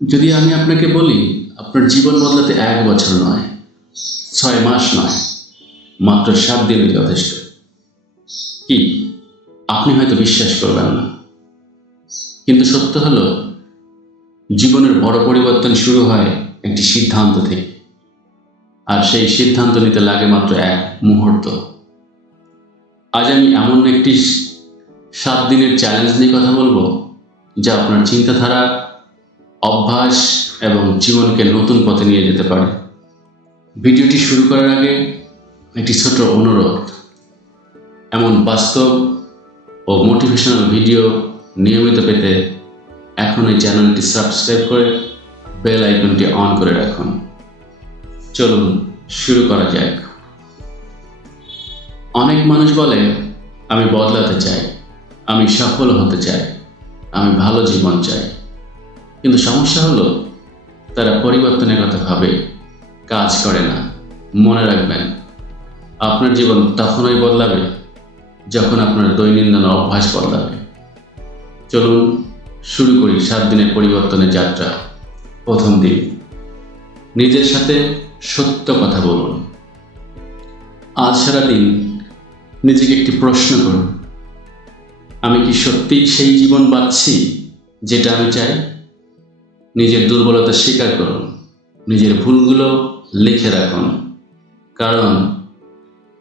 যদি আমি আপনাকে বলি আপনার জীবন বদলাতে 1 বছর নয়, 6 মাস নয়, মাত্র 7 দিনই যথেষ্ট, কি আপনি হয়তো বিশ্বাস করবেন না, কিন্তু সত্য হলো জীবনের বড় পরিবর্তন শুরু হয় একটি সিদ্ধান্ত থেকে, আর সেই সিদ্ধান্ত নিতে লাগে মাত্র 1 মুহূর্ত। আজ আমি এমন একটি 7 দিনের চ্যালেঞ্জ নিয়ে কথা বলবো যা আপনার চিন্তাধারা, অভ্যাস এবং জীবনকে নতুন পথে নিয়ে যেতে পারে। ভিডিওটি শুরু করার আগে একটি ছোট অনুরোধ, এমন বাস্তব ও মোটিভেশনাল ভিডিও নিয়মিত পেতে এখন এই চ্যানেলটি সাবস্ক্রাইব করে বেল আইকনটি অন করে রাখুন। চলুন শুরু করা যাক। অনেক মানুষ বলে আমি বদলাতে চাই, আমি সফল হতে চাই, আমি ভালো জীবন চাই, কিন্তু সমস্যা হলো তারা পরিবর্তনের কথা ভাবে, কাজ করে না। মনে রাখবেন, আপনার জীবন তখনই বদলাবে যখন আপনার দৈনন্দিন অভ্যাস বদলাবে। চলুন শুরু করি 7 দিনের পরিবর্তনের যাত্রা। প্রথম দিন, নিজের সাথে সত্য কথা বলুন। আজ সারাদিন নিজেকে একটি প্রশ্ন করুন, আমি কি সত্যিই সেই জীবন বাঁচছি যেটা আমি চাই? নিজের দুর্বলতা স্বীকার করুন, নিজের ভুলগুলো লিখে রাখুন, কারণ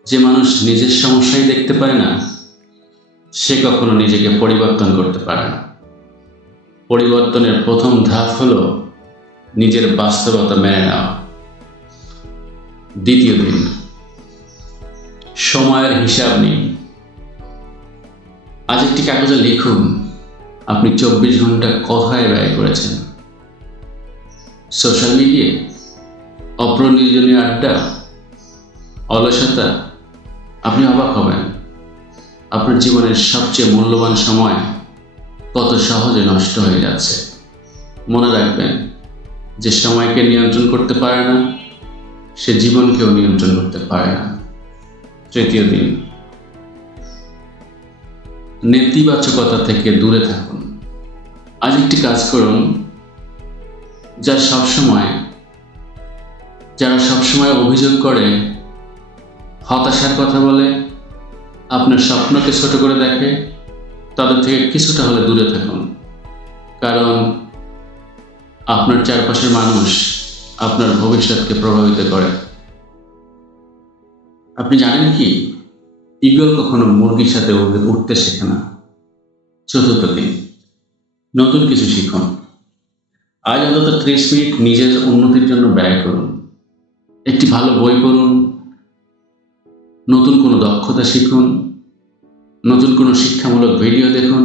যে মানুষ নিজের সমস্যাই দেখতে পায় না সে কখনো নিজেকে পরিবর্তন করতে পারে না। পরিবর্তনের প্রথম ধাপ হলো নিজের বাস্তবতা মেনে নেওয়া। দ্বিতীয় দিন, সময়ের হিসাব নিন। আজ একটি কাগজে লিখুন আপনি 24 ঘন্টা কোথায় ব্যয় করেছেন। সোশ্যাল মিডিয়া, অপ্রয়োজনীয় আড্ডা, অলসতা। আপনি অবাক হবেন আপনার জীবনের সবচেয়ে মূল্যবান সময় কত সহজে নষ্ট হয়ে যাচ্ছে। মনে রাখবেন, যে সময়কে নিয়ন্ত্রণ করতে পারে না সে জীবনকেও নিয়ন্ত্রণ করতে পারে না। তৃতীয় দিন, নেতিবাচকতা থেকে দূরে থাকুন। আজ একটি কাজ করুন যারা সবসময় অভিযোগ করে, হতাশার কথা বলে, আপনার স্বপ্নকে ছোট করে দেখে, তাদের থেকে কিছুটা হলে দূরে থাকুন। কারণ আপনার চারপাশের মানুষ আপনার ভবিষ্যৎকে প্রভাবিত করে। আপনি জানেন কি, ঈগল কখনো মুরগির সাথে উঠতে শেখে না। চতুর্থ দিন, নতুন কিছু শিখুন। আজ অন্তত 30 মিনিট নিজের উন্নতির জন্য ব্যয় করুন। একটি ভালো বই পড়ুন, নতুন কোনো দক্ষতা শিখুন, নতুন কোনো শিক্ষামূলক ভিডিও দেখুন।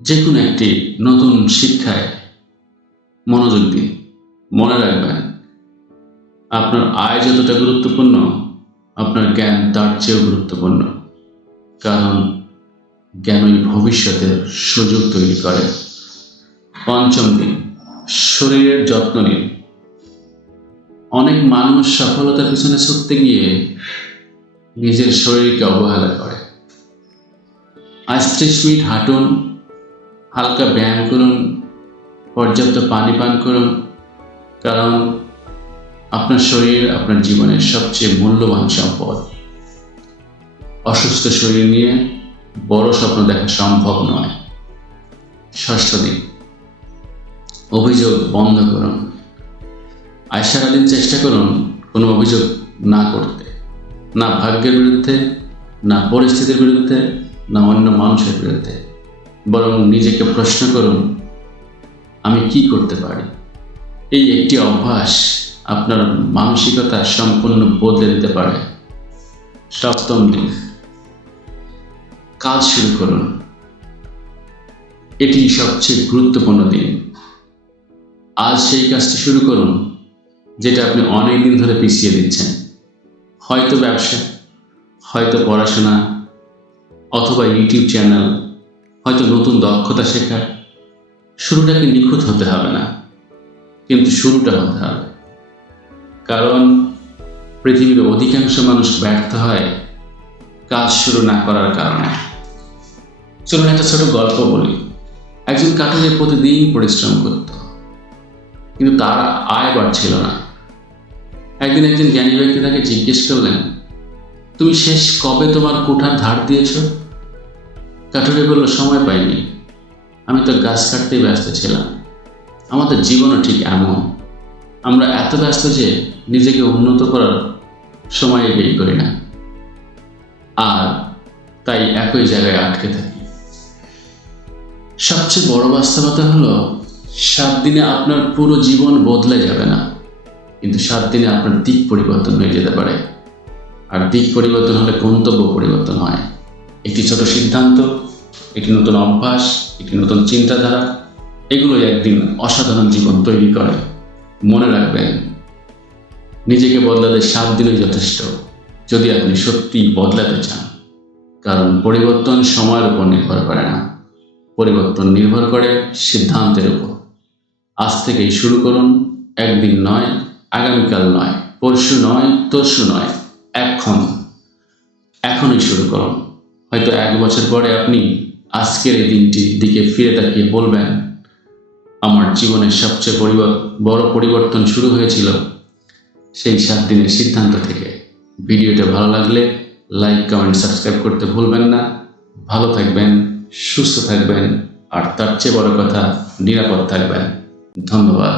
যে কোনো একটি নতুন শিক্ষায় মনোযোগ দিন। মনে রাখবেন, আপনার আয় যতটা গুরুত্বপূর্ণ আপনার জ্ঞান তার চেয়েও গুরুত্বপূর্ণ, কারণ জ্ঞানই ভবিষ্যতের সুযোগ তৈরি করে। পঞ্চম দিন, শরীরের যত্ন নিন। অনেক মানুষ সফলতার পিছনে ছুটতে গিয়ে নিজের শরীরকে অবহেলা করে। আজ 30 মিনিট হাঁটুন, হালকা ব্যায়াম করুন, পর্যাপ্ত পানি পান করুন, কারণ আপনার শরীর আপনার জীবনের সবচেয়ে মূল্যবান সম্পদ। অসুস্থ শরীর নিয়ে বড় স্বপ্ন দেখা সম্ভব নয়। ষষ্ঠ দিন, অভিযোগ বন্ধ করুন। আজ সারাদিন চেষ্টা করুন কোনো অভিযোগ না করতে, না ভাগ্যের বিরুদ্ধে, না পরিস্থিতির বিরুদ্ধে, না অন্য মানুষের বিরুদ্ধে। বরং নিজেকে প্রশ্ন করুন, আমি কি করতে পারি। এই একটি অভ্যাস আপনার মানসিকতা সম্পূর্ণ বদলে দিতে পারে। সপ্তম দিন, কাজ শুরু করুন। এটি সবচেয়ে গুরুত্বপূর্ণ দিন। আজ সেই কাজটি শুরু করুন যেটা আপনি অনেক দিন ধরে পিছিয়ে দিচ্ছেন। হয়তো ব্যবসা, হয়তো পড়াশোনা, অথবা ইউটিউব চ্যানেল, হয়তো নতুন দক্ষতা শেখা। শুরুটাকে নিখুঁত হতে হবে না, কিন্তু শুরুটা হতে হবে। কারণ পৃথিবীর অধিকাংশ মানুষ ব্যর্থ হয় কাজ শুরু না করার কারণে। চলুন একটা ছোট গল্প বলি। একজন কাঠুরে প্রতিদিন পরিশ্রম করত, কিন্তু তার আয় বাড়ছিল না। একদিন একজন জ্ঞানী ব্যক্তি তাকে জিজ্ঞেস করলেন, তুমি শেষ কবে তোমার কুঠার ধার দিয়েছ? কাঠুরে বলল, সময় পাইনি, আমি তো গাছ কাটতেই ব্যস্ত ছিলাম। আমাদের জীবনও ঠিক এমন, আমরা এত ব্যস্ত যে নিজেকে উন্নত করার সময় বের করি না, আর তাই একই জায়গায় আটকে থাকি। সবচেয়ে বড় বাস্তবতা হলো 7 দিনে আপনার পুরো জীবন বদলে যাবে না, কিন্তু 7 দিনে আপনার দিক পরিবর্তন হয়ে যেতে পারে। আর দিক পরিবর্তন হলে গন্তব্য পরিবর্তন হয়। একটি ছোট সিদ্ধান্ত, একটি নতুন অভ্যাস, একটি নতুন চিন্তাধারা, এগুলোই একদিন অসাধারণ জীবন তৈরি করে। মনে রাখবেন, নিজেকে বদলাতে 7 দিনই যথেষ্ট, যদি আপনি সত্যিই বদলাতে চান। কারণ পরিবর্তন সময়ের উপর নির্ভর করে না, পরিবর্তন নির্ভর করে সিদ্ধান্তের উপর। আজ থেকেই শুরু করুন, একদিন নয়, আগামীকাল নয়, পরশু নয়, তরশু নয়, এখনই শুরু করুন। হয়তো 1 বছর পরে আপনি আজকের এই দিনটির দিকে ফিরে তাকিয়ে বলবেন, আমার জীবনের সবচেয়ে বড় পরিবর্তন শুরু হয়েছিল সেই 7 দিনের সিদ্ধান্ত থেকে। ভিডিওটা ভালো লাগলে লাইক, কমেন্ট, সাবস্ক্রাইব করতে ভুলবেন না। ভালো থাকবেন, সুস্থ থাকবেন, আর তার চেয়ে বড় কথা, নিরাপদ থাকবেন। ধন্যবাদ।